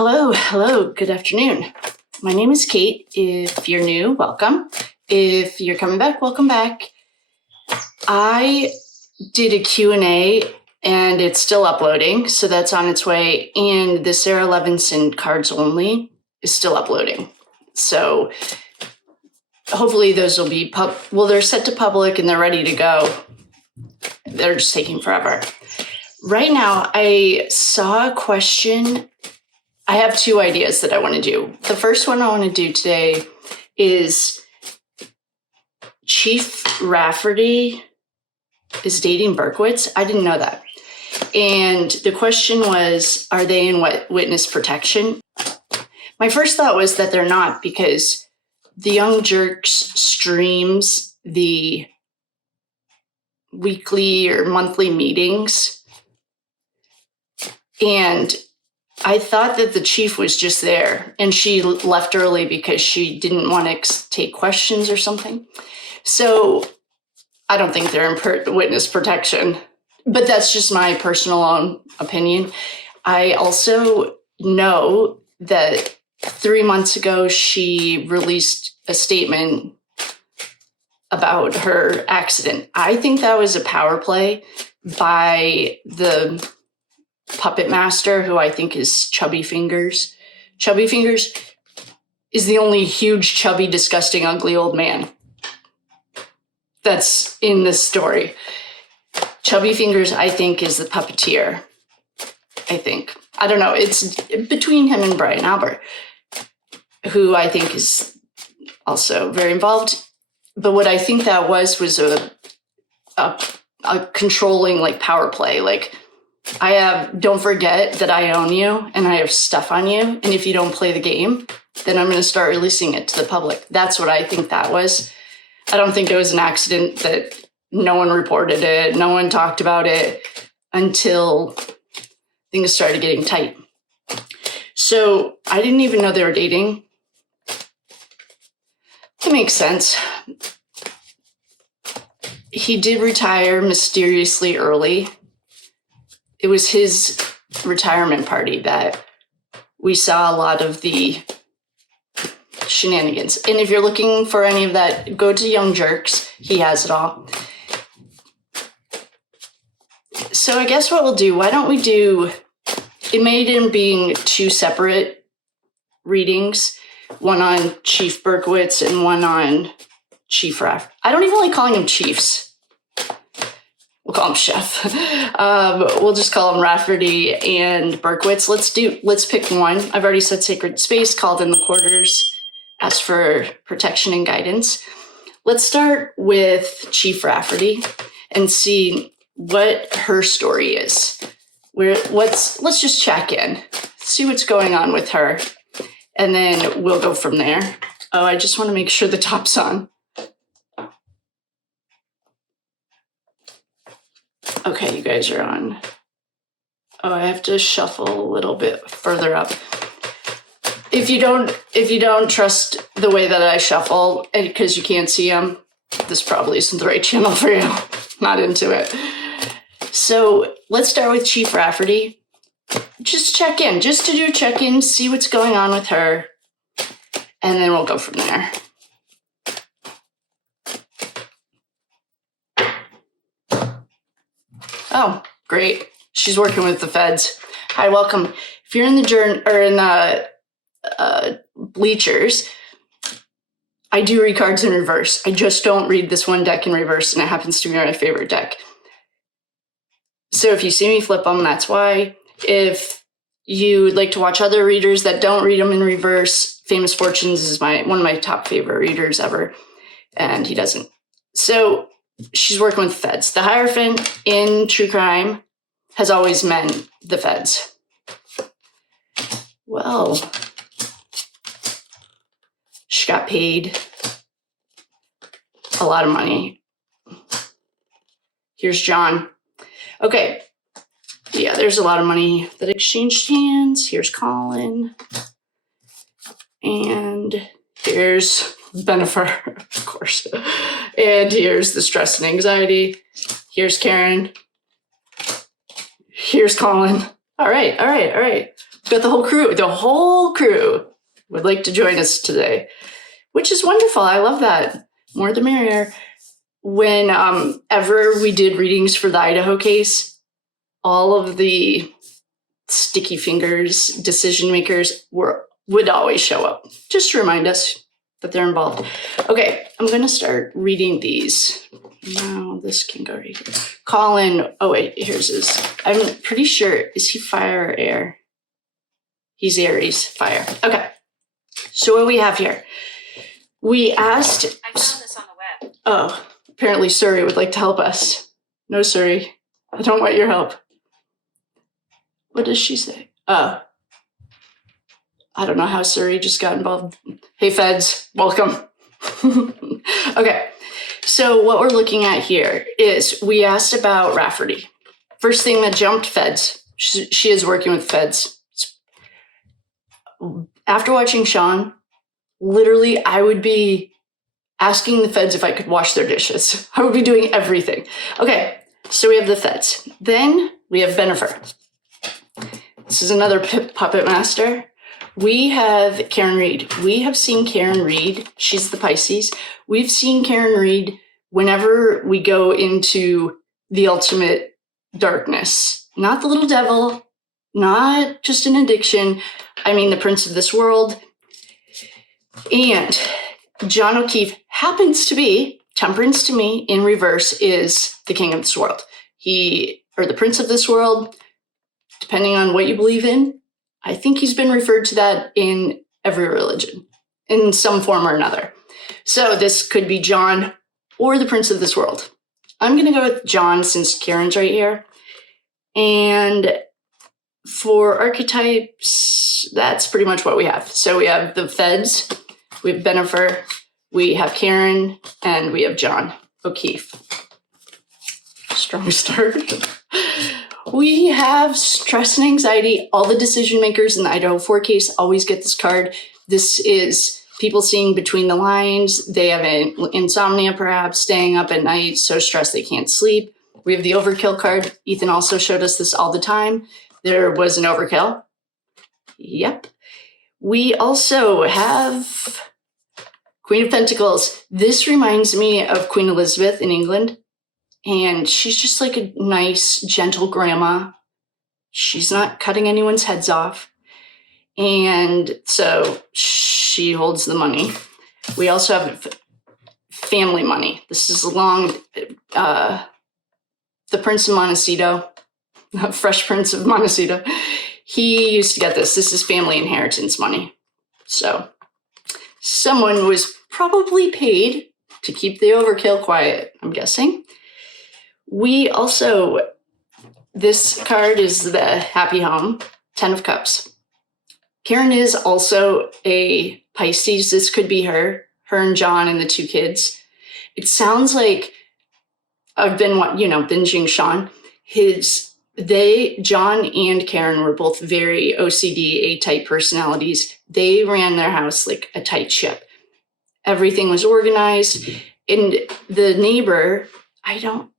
Hello, good afternoon. My name is Kate. If you're new, welcome. If you're coming back, welcome back. I did a Q&A and it's still uploading, so that's on its way. And the Sarah Levinson cards only is still uploading. So hopefully those will be, they're set to public and they're ready to go. They're just taking forever. Right now, I saw a question. I have two ideas that I want to do. The first one I want to do today is Chief Raferty is dating Berkowitz. I didn't know that. And the question was, are they in witness protection? My first thought was that they're not, because the Young Jerks streams the weekly or monthly meetings. And I thought that the chief was just there and she left early because she didn't want to take questions or something. So I don't think they're in witness protection, but that's just my personal own opinion. I also know that 3 months ago, she released a statement about her accident. I think that was a power play by the puppet master, who I think is Chubby Fingers. Chubby Fingers is the only huge, chubby, disgusting, ugly old man that's in this story. Chubby Fingers, I think, is the puppeteer. I don't know. It's between him and Brian Albert, who I think is also very involved. But what I think that was a controlling, like, power play. Like, don't forget that I own you and I have stuff on you. And if you don't play the game, then I'm going to start releasing it to the public. That's what I think that was. I don't think it was an accident that no one reported it. No one talked about it until things started getting tight. So I didn't even know they were dating. It makes sense. He did retire mysteriously early. It was his retirement party that we saw a lot of the shenanigans. And if you're looking for any of that, go to Young Jerks. He has it all. So I guess what we'll do, why don't we do, it made him being two separate readings, one on Chief Berkowitz and one on Chief Raff. I don't even like calling him chiefs. We'll call him Chef. We'll just call him Rafferty and Berkowitz. Let's pick one. I've already said sacred space, called in the quarters, asked for protection and guidance. Let's start with Chief Rafferty and see what her story is. Let's just check in, see what's going on with her, and then we'll go from there. Oh, I just want to make sure the top's on. Okay, you guys are on. Oh, I have to shuffle a little bit further up. If you don't trust the way that I shuffle, because you can't see them, this probably isn't the right channel for you. Not into it. So let's start with Chief Rafferty. Just check in, just to do check-in, see what's going on with her, and then we'll go from there. Oh, great. She's working with the feds. Hi, welcome. If you're in the bleachers, I do read cards in reverse. I just don't read this one deck in reverse, and it happens to be my favorite deck. So if you see me flip them, that's why. If you'd like to watch other readers that don't read them in reverse, Famous Fortunes is one of my top favorite readers ever, and he doesn't. So she's working with feds. The Hierophant in true crime has always meant the feds. Well, she got paid a lot of money. Here's John. Okay. Yeah, there's a lot of money that exchanged hands. Here's Colin. And here's Bennifer, of course. And here's the stress and anxiety. Here's Karen. Here's Colin. All right. Got the whole crew would like to join us today, which is wonderful. I love that. More the merrier. When ever we did readings for the Idaho case, all of the sticky fingers decision makers would always show up, just to remind us that they're involved. Okay, I'm going to start reading these. Now this can go right here. Colin, oh wait, here's his. I'm pretty sure, is he fire or air? He's Aries, fire. Okay, so what we have here. We asked... I found this on the web. Oh, apparently Surrey would like to help us. No, Surrey, I don't want your help. What does she say? Oh, I don't know how Surrey just got involved. Hey, feds, welcome. Okay, so what we're looking at here is we asked about Rafferty. First thing that jumped, feds. She is working with feds. After watching Sean, literally, I would be asking the feds if I could wash their dishes. I would be doing everything. Okay, so we have the feds. Then we have Bennifer. This is another puppet master. We have Karen Reed. We have seen Karen Reed. She's the Pisces. We've seen Karen Reed whenever we go into the ultimate darkness. Not the little devil, not just an addiction. I mean, the prince of this world. And John O'Keefe happens to be, temperance to me in reverse is the king of this world. Or the prince of this world. Depending on what you believe in, I think he's been referred to that in every religion, in some form or another. So this could be John or the prince of this world. I'm going to go with John since Karen's right here. And for archetypes, that's pretty much what we have. So we have the feds, we have Bennifer, we have Karen, and we have John O'Keefe. Strong start. We have stress and anxiety. All the decision makers in the Idaho 4 case always get this card. This is people seeing between the lines. They have insomnia, perhaps, staying up at night, so stressed they can't sleep. We have the overkill card. Ethan also showed us this all the time. There was an overkill. Yep. We also have Queen of Pentacles. This reminds me of Queen Elizabeth in England. And she's just like a nice, gentle grandma. She's not cutting anyone's heads off. And so she holds the money. We also have family money. This is along the Prince of Montecito, Fresh Prince of Montecito. He used to get this. This is family inheritance money. So someone was probably paid to keep the overkill quiet, I'm guessing. We also, this card is the Happy Home, 10 of Cups. Karen is also a Pisces. This could be her and John and the 2 kids. It sounds like I've been, binging Sean. John and Karen were both very OCD, A-type personalities. They ran their house like a tight ship. Everything was organized. And the neighbor, I don't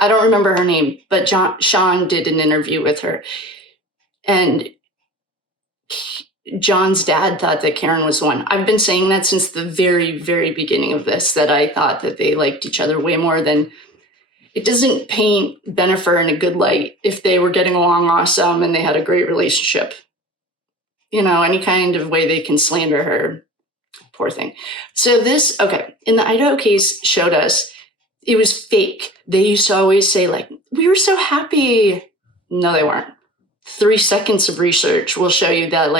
remember her name, but Sean did an interview with her. And John's dad thought that Karen was the one. I've been saying that since the very, very beginning of this, that I thought that they liked each other way more than... It doesn't paint Bennifer in a good light if they were getting along awesome and they had a great relationship. Any kind of way they can slander her. Poor thing. So this, in the Idaho case showed us it was fake. They used to always say, we were so happy. No, they weren't. 3 seconds of research will show you that,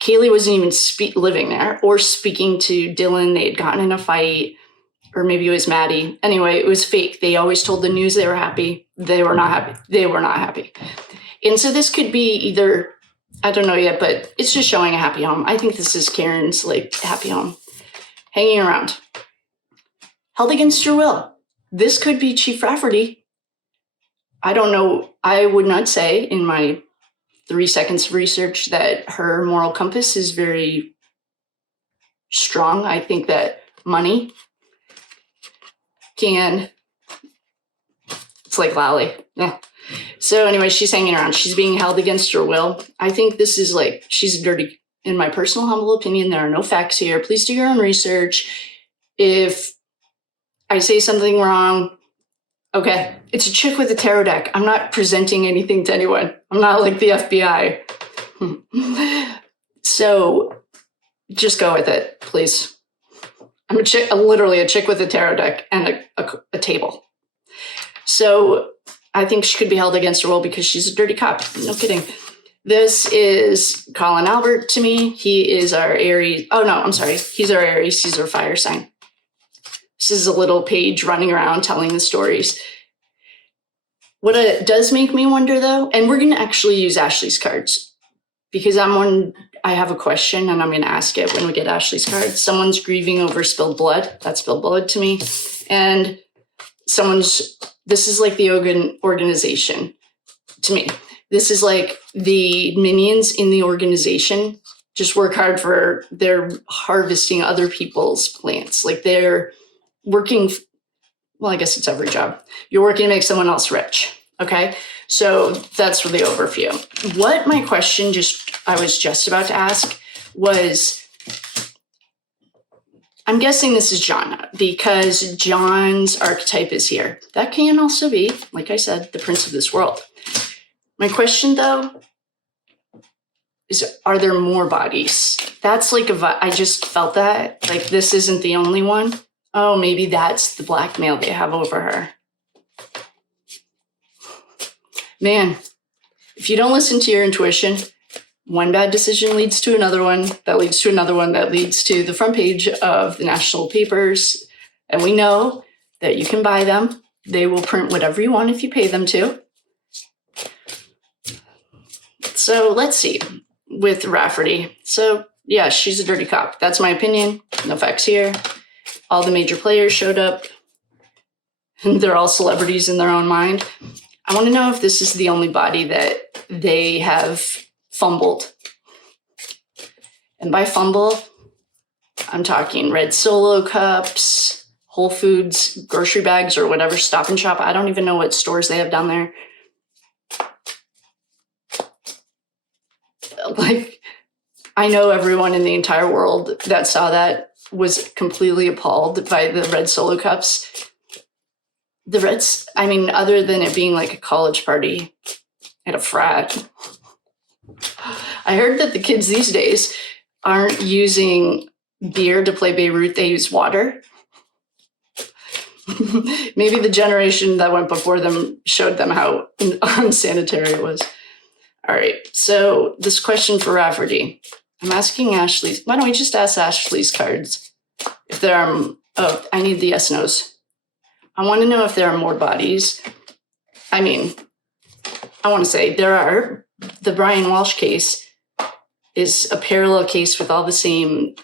Kaylee wasn't even living there or speaking to Dylan. They had gotten in a fight, or maybe it was Maddie. Anyway, it was fake. They always told the news they were happy. They were not happy. They were not happy. And so this could be either, I don't know yet, but it's just showing a happy home. I think this is Karen's, happy home. Hanging around. Held against your will. This could be Chief Raferty. I don't know. I would not say in my 3 seconds of research that her moral compass is very strong. I think that money it's like Lally. Yeah. So anyway, she's hanging around. She's being held against her will. I think this is like, she's dirty. In my personal humble opinion, there are no facts here. Please do your own research. If I say something wrong, okay, it's a chick with a tarot deck. I'm not presenting anything to anyone. I'm not like the FBI. So just go with it, please. I'm literally a chick with a tarot deck and a table. So I think she could be held against her will because she's a dirty cop. No kidding. This is Colin Albert to me. He is our Aries. Oh, no, I'm sorry. He's our Aries. He's our fire sign. This is a little page running around telling the stories. What it does make me wonder, though, and we're going to actually use Ashley's cards because I have a question and I'm going to ask it when we get Ashley's cards. Someone's grieving over spilled blood. That's spilled blood to me. And this is like the organization to me. This is like the minions in the organization just work hard they're harvesting other people's plants. Like they're working, well, I guess it's every job. You're working to make someone else rich, okay? So that's for the overview. What my question I was just about to ask was, I'm guessing this is John because John's archetype is here. That can also be, like I said, the prince of this world. My question, though, is are there more bodies? That's like I just felt that. Like, this isn't the only one. Oh, maybe that's the blackmail they have over her. Man, if you don't listen to your intuition, one bad decision leads to another one, that leads to another one, that leads to the front page of the national papers. And we know that you can buy them. They will print whatever you want if you pay them to. So let's see with Rafferty. So yeah, she's a dirty cop. That's my opinion. No facts here. All the major players showed up. And they're all celebrities in their own mind. I want to know if this is the only body that they have fumbled. And by fumble, I'm talking red Solo cups, Whole Foods, grocery bags, or whatever, Stop and Shop. I don't even know what stores they have down there. Like, I know everyone in the entire world that saw that was completely appalled by the red Solo cups. The Reds, I mean, other than it being like a college party at a frat, I heard that the kids these days aren't using beer to play Beirut, they use water. Maybe the generation that went before them showed them how unsanitary it was. All right, so this question for Rafferty. I'm asking Ashley, why don't we just ask Ashley's cards? If there are, I need the yes, no's. I want to know if there are more bodies. I mean, I want to say there are. The Brian Walsh case is a parallel case with all the same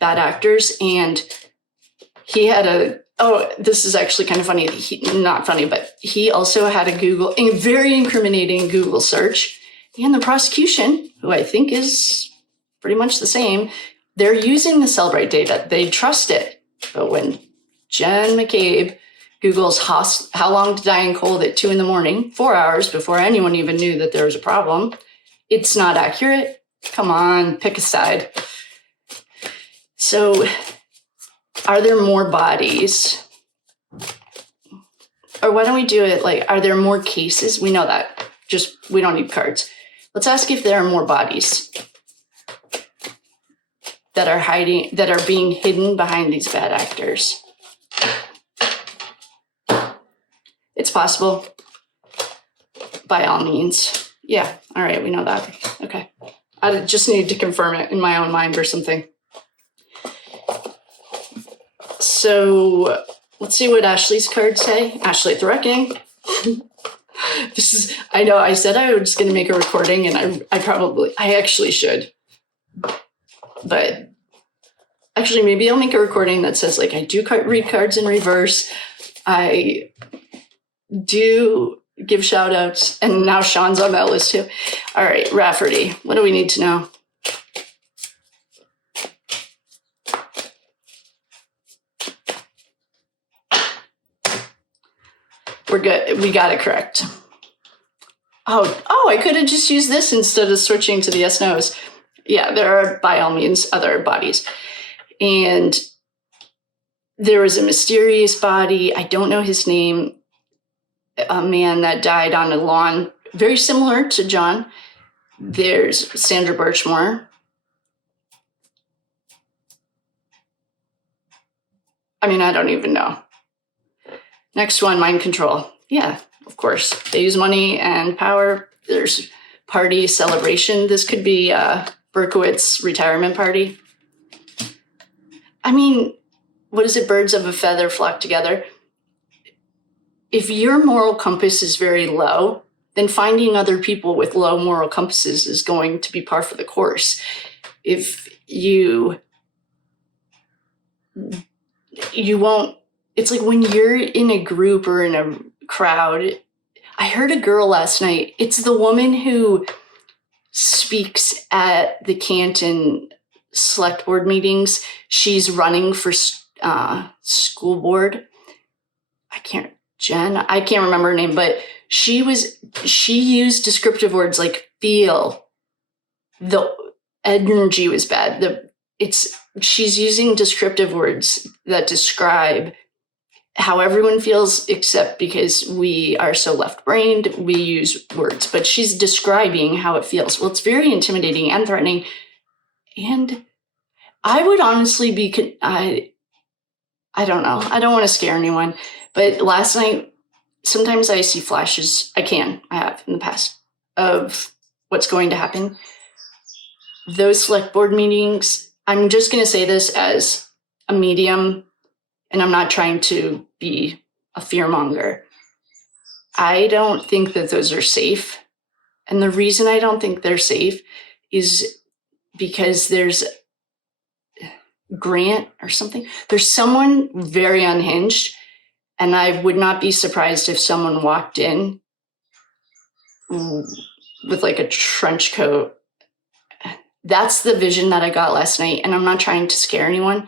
bad actors. And he had this is actually kind of funny. Not funny, but he also had a very incriminating Google search. And the prosecution, who I think is pretty much the same, they're using the CELEBRITE data. They trust it. But when Jen McCabe Googles how long to die in cold at 2 a.m, 4 hours before anyone even knew that there was a problem, it's not accurate. Come on, pick a side. So are there more bodies? Or why don't we do it like, are there more cases? We know that. Just, we don't need cards. Let's ask if there are more bodies that are being hidden behind these bad actors. It's possible. By all means. Yeah, all right, we know that. Okay. I just need to confirm it in my own mind or something. So let's see what Ashley's cards say. Ashley at the Reckoning. I know I said I was going to make a recording and I actually should. But actually, maybe I'll make a recording that says, like, I do read cards in reverse. I do give shout outs. And now Sean's on that list too. All right, Rafferty, what do we need to know? We're good. We got it correct. Oh, I could have just used this instead of switching to the yes, no's. Yeah, there are by all means other bodies. And there was a mysterious body. I don't know his name. A man that died on a lawn, very similar to John. There's Sandra Birchmore. I mean, I don't even know. Next one, mind control. Yeah, of course. They use money and power. There's party celebration. This could be Berkowitz's retirement party. I mean, what is it? Birds of a feather flock together. If your moral compass is very low, then finding other people with low moral compasses is going to be par for the course. If you won't, it's like when you're in a group or in a crowd. I heard a girl last night. It's the woman who speaks at the Canton select board meetings. She's running for school board. I can't remember her name, but she used descriptive words like feel. The energy was bad. She's using descriptive words that describe how everyone feels, except because we are so left-brained, we use words. But she's describing how it feels. Well, it's very intimidating and threatening. And I would honestly be, I don't know. I don't want to scare anyone. But last night, sometimes I see flashes. I have in the past of what's going to happen. Those select board meetings, I'm just going to say this as a medium, and I'm not trying to be a fearmonger. I don't think that those are safe. And the reason I don't think they're safe is because there's Grant or something. There's someone very unhinged, and I would not be surprised if someone walked in with like a trench coat. That's the vision that I got last night, and I'm not trying to scare anyone.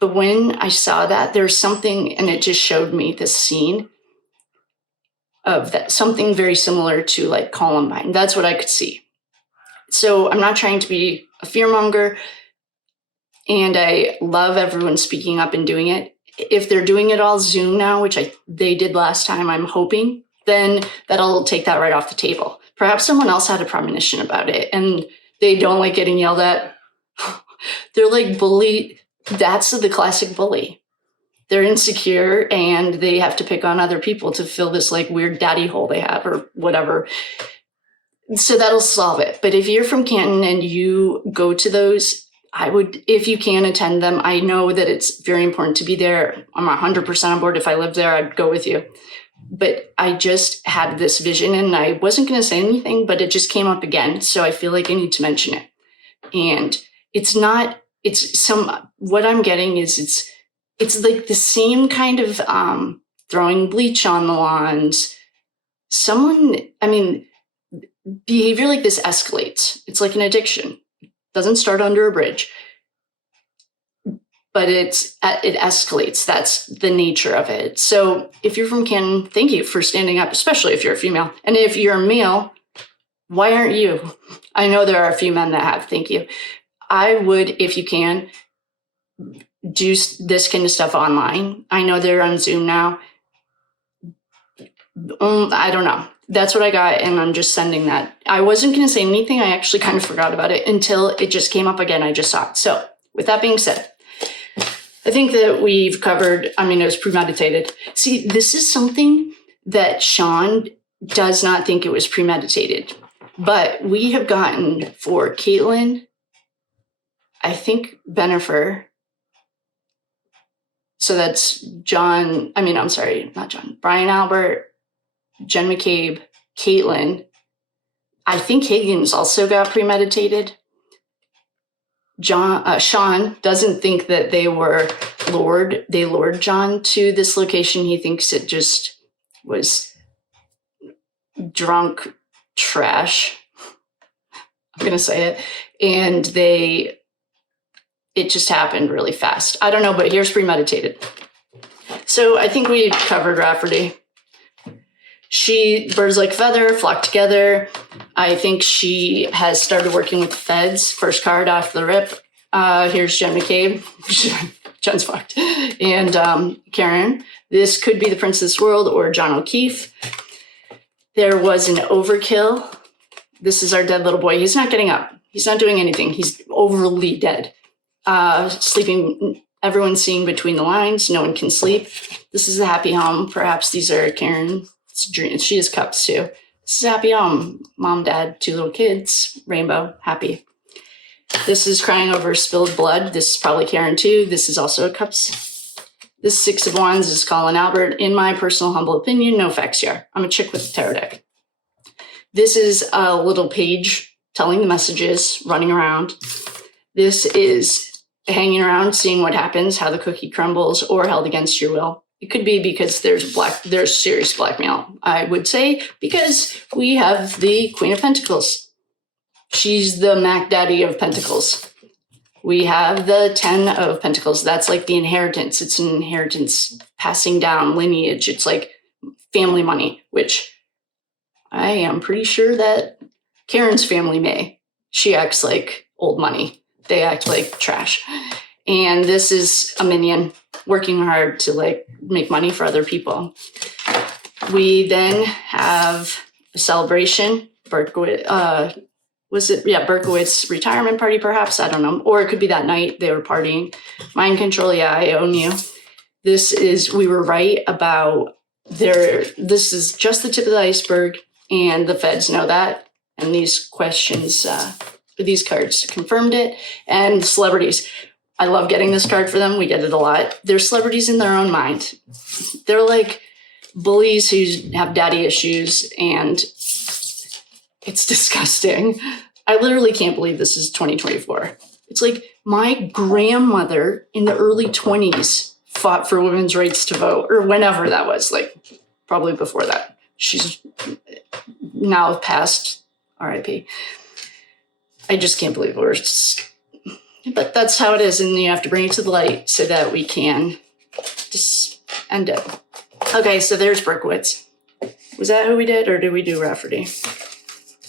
But when I saw that, there's something, and it just showed me this scene of that, something very similar to like Columbine. That's what I could see. So I'm not trying to be a fearmonger, and I love everyone speaking up and doing it. If they're doing it all Zoom now, which they did last time, I'm hoping, then that'll take that right off the table. Perhaps someone else had a premonition about it, and they don't like getting yelled at. They're like bully. That's the classic bully. They're insecure and they have to pick on other people to fill this like weird daddy hole they have or whatever. So that'll solve it. But if you're from Canton and you go to those, I would, if you can, attend them. I know that it's very important to be there. I'm 100% on board. If I lived there, I'd go with you. But I just had this vision and I wasn't going to say anything, but it just came up again. So I feel like I need to mention it. And what I'm getting is it's like the same kind of throwing bleach on the lawns. Behavior like this escalates. It's like an addiction. It doesn't start under a bridge, but it escalates. That's the nature of it. So if you're from Canton, thank you for standing up, especially if you're a female. And if you're a male, why aren't you? I know there are a few men that have, thank you. I would, if you can, do this kind of stuff online. I know they're on Zoom now. I don't know. That's what I got, and I'm just sending that. I wasn't going to say anything. I actually kind of forgot about it until it just came up again. I just saw it. So with that being said, I think that we've covered, it was premeditated. See, this is something that Sean does not think it was premeditated. But we have gotten for Caitlin, I think Benifer. So that's Brian Albert, Jen McCabe, Caitlin. I think Higgins also got premeditated. Sean doesn't think that they lured John to this location. He thinks it just was drunk trash. I'm going to say it. And it just happened really fast. I don't know, but here's premeditated. So I think we covered Rafferty. Birds like a feather, flock together. I think she has started working with the feds. First card off the rip. Here's Jen McCabe. Jen's fucked. And Karen. This could be the Prince of this World or John O'Keefe. There was an overkill. This is our dead little boy. He's not getting up. He's not doing anything. He's overly dead. Sleeping, everyone's seeing between the lines. No one can sleep. This is a happy home. Perhaps these are Karen. She has cups too. This is a happy home. Mom, dad, 2 little kids, rainbow, happy. This is crying over spilled blood. This is probably Karen too. This is also a cups. This 6 of Wands is Colin Albert. In my personal humble opinion, no facts here. I'm a chick with a tarot deck. This is a little page telling the messages, running around. This is hanging around, seeing what happens, how the cookie crumbles, or held against your will. It could be because there's serious blackmail. I would say because we have the Queen of Pentacles. She's the Mac Daddy of Pentacles. We have the 10 of Pentacles. That's like the inheritance. It's an inheritance, passing down lineage. It's like family money, which I am pretty sure that Karen's family may. She acts like old money. They act like trash. And this is a minion working hard to like make money for other people. We then have a celebration. Berkowitz, Berkowitz retirement party, perhaps. I don't know. Or it could be that night they were partying. Mind control, yeah, I own you. We were right about this is just the tip of the iceberg, and the feds know that. And these questions, these cards confirmed it. And celebrities. I love getting this card for them. We get it a lot. They're celebrities in their own mind. They're like bullies who have daddy issues, and it's disgusting. I literally can't believe this is 2024. It's like my grandmother in the early 20s fought for women's rights to vote, or whenever that was, like probably before that. She's now passed, RIP. I just can't believe but that's how it is, and you have to bring it to the light so that we can just end it. Okay, so there's Berkowitz. Was that who we did, or did we do Rafferty?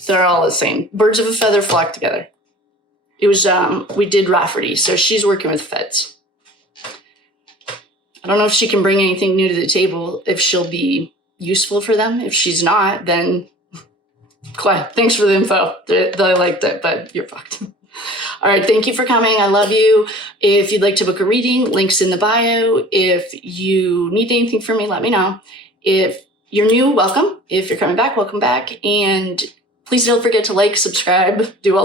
They're all the same. Birds of a feather flock together. It was, we did Rafferty, so she's working with feds. I don't know if she can bring anything new to the table, if she'll be useful for them. If she's not, then thanks for the info. I liked it, but you're fucked. All right, thank you for coming. I love you. If you'd like to book a reading, links in the bio. If you need anything from me, let me know. If you're new, welcome. If you're coming back, welcome back. And please don't forget to like, subscribe, do all the